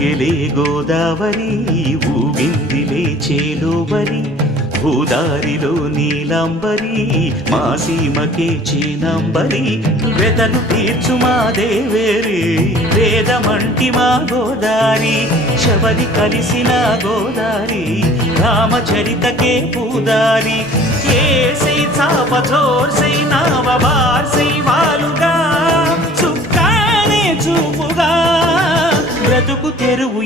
పొంగెలే గోదావరి ఊగిందిలే చేలోబరి భూదారిలో నీలాంబరి మా సీమకే చీనాంబరి వెదలు తీర్చు మా దేవేరి వేదమంటి మా గోదారి శబరి కలిసిన గోదారి రామచరితకే పూదారి ఏసై చాప చోర్సై నావ బార్సై వాలుగా చుక్కానే చూపుగా బ్రతుకు తెరువు